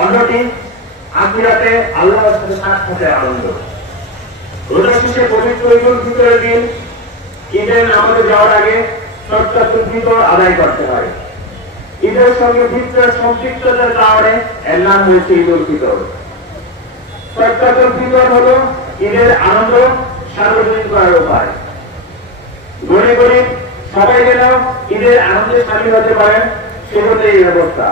অন্যটি আখিরাতে আল্লাহর সাথে সাক্ষাতের আনন্দ। রোজা শেষে পবিত্র ঈদুল ফিতরের দিন ঈদের নামাজে যাওয়ার আগে সদকাতুল ফিতর আদায় করতে হয়। ঈদের সঙ্গে ফিতরের সম্পৃক্ততার কারণে এর নাম হয়েছে ঈদুল ফিতর। সদকাতুল ফিতর হলো ঈদের আনন্দ সার্বজনীন করার উপায়। গরিব গরিব সবাই যেন ঈদের আনন্দে সামিল হতে পারেন সেজন্য এই ব্যবস্থা।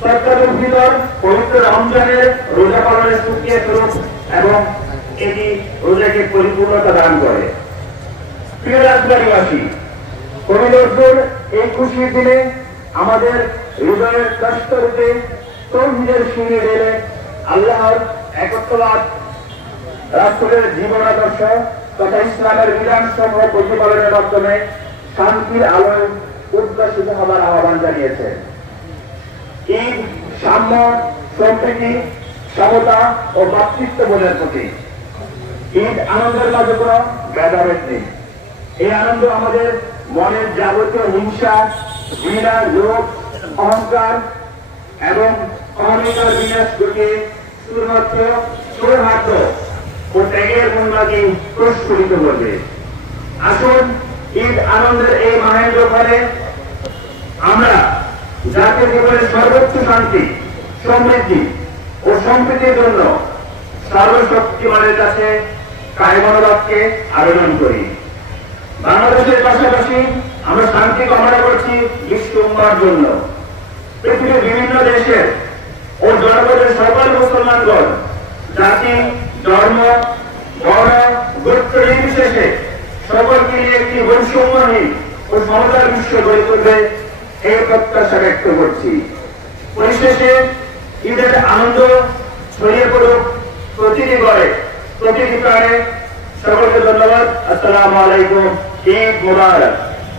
সদকাতুল ফিতর পবিত্র রমজানের রোজা পালনের সুক্রিয়া স্বরূপ এবং এটি রোজাকে পরিপূর্ণতা দান করে। প্রিয় রাজবাড়িবাসী, পবিত্র এই খুশির দিনে আমাদের হৃদয়ের কষ্টরূপে তৌহিদের শুনে গেলে আল্লাহর একত্ববাদ, রাসূলের জীবন আদর্শ তথা ইসলামের বিধান সমূহ প্রতিপালনের মাধ্যমে শান্তির আলোয় উদ্ভাসিত হবার আহ্বান জানিয়েছে। ঈদ সাম্য, সম্প্রীতি, সমতা ও ভ্রাতৃত্ববোধের প্রতীক। ঈদ আনন্দের মাঝে কোনো ভেদাভেদ নেই। এই আনন্দ আমাদের মনের যাবতীয় হিংসা, ঘৃণা, লোভ, অহংকার এবং অহমিকার বিনাশ ঘটিয়ে শুধুমাত্র সৌহার্দ্য ও ত্যাগের মনোভাবকে প্রস্ফুটিত করবে। আসুন ঈদ আনন্দের এই মহেন্দ্র ফলে আমরা জাতীয় জীবনের সর্বোচ্চ শান্তি, সমৃদ্ধি ও সম্প্রীতির জন্য সর্বশক্তিমানের কাছে কায়মনোবাদকে আবেদন করি। বাংলাদেশের পাশাপাশি আমরা শান্তি কামনা করছি বিশ্ব উম্মার জন্য। পৃথিবীর বিভিন্ন দেশের ও জনপদের সকল মুসলমানগণ জাতি, ধর্ম, বর্ণ, গোত্র নির্বিশেষে সকলকে নিয়ে একটি বৈষম্যহীন ও সমতার বিশ্ব গড়ে তুলবে এই প্রত্যাশা ব্যক্ত করছি। পরিশেষে ঈদের আনন্দ ছড়িয়ে পড়ুক প্রতিটি ঘরে, প্রতিটি প্রাণে। সকলকে ধন্যবাদ। আসসালামু আলাইকুম। ঈদ মুবারক।